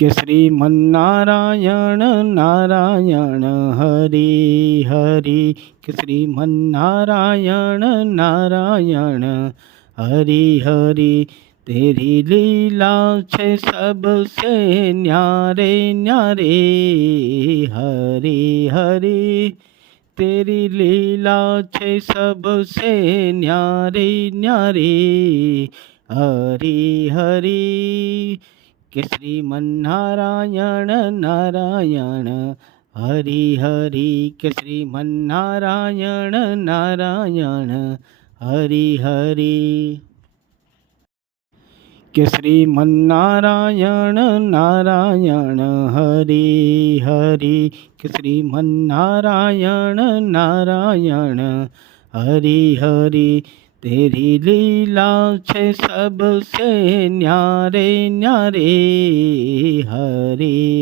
કે શ્રીમન્નારાયણ નારાયણ હરિ હરિ, કે શ્રીમન્નારાયણ નારાયણ હરિ હરિ, તેરી લીલા છે સબસે ન્યારે ન્યારે, હરિ હરિ તેરી લીલા છે સબસે ન્યારે ન્યારે, હરિ હરિ, કે શ્રીમન્નારાયણ નારાયણ હરિ હરિ, કે શ્રીમન્નારાયણ નારાયણ હરિ હરિ, કે શ્રીમન્નારાયણ નારાયણ હરિ હરિ, કે શ્રીમન્નારાયણ નારાયણ હરિ હરિ, તેરી લીલા છે સબસે ન્યારે ન્યારે, હરિ